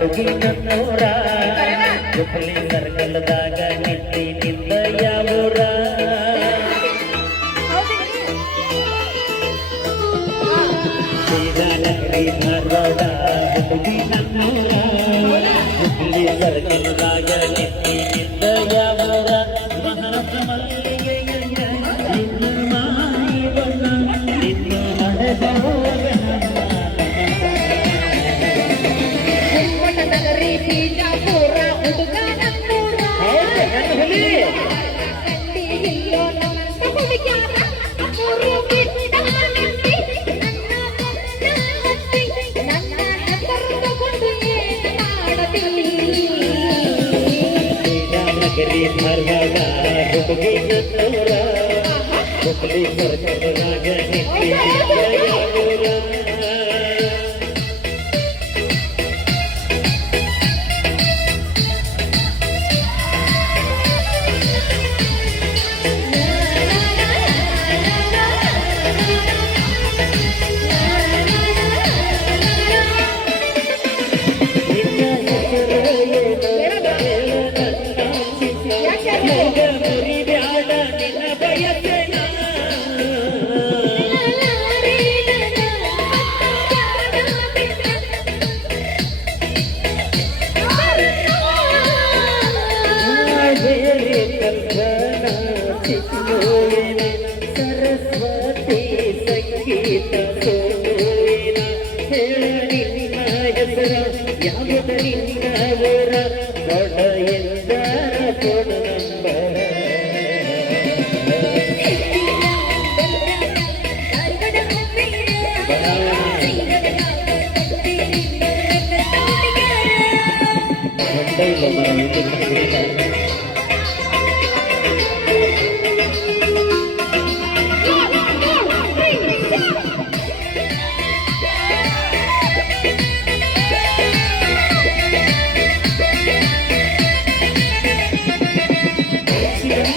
ನನ್ನೂರ ಹುಬ್ಬಳ್ಳಿ ಸರ್ಕಲ್ದಾಗ ನಿತ್ತಿ ನಿಂದ ಯಾವೂರ. ಸೀದಾನಗರಿ ಧಾರವಾಡ ಹುಬ್ಬಳ್ಳಿ ನನ್ನೂರ ಹುಬ್ಬಳ್ಳಿ ಸರ್ಕಲ್ದಾಗ ಶ್ರೀರಾಮನಗರಿ ಧಾರವಾಡ ಹುಡುಗಿ ನನ್ನೂರ ಹುಬ್ಬಳ್ಳಿ ಸರ್ಕಲ್ದಾಗ ನಿಂತಿ ಹೇಳಿ ಕಲ್ಪನ ಚಿನ್ನೋವಿನ ಸರಸ್ವತಿ ಸಂಗೀತ ಸೋವಿನ ಹೇಳ ನಿನ್ನ ಹೆಸರ ಯಾವುದು ನಿನ್ನ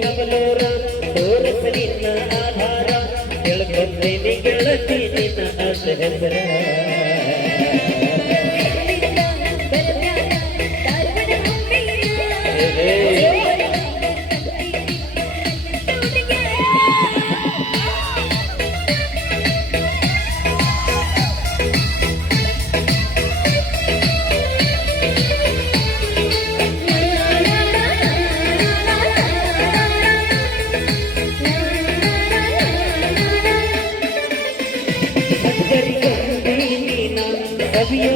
ನವಲೋರ ತೋರಸ ನಿನ್ನ ಆಧಾರ ತಿಳ್ಕೊಂಡೇನಿ ಗೆಳತಿ ನಿನ್ನ ಅಸ ಹೆಸರ ಸಕ್ಕರಿ ಿಯ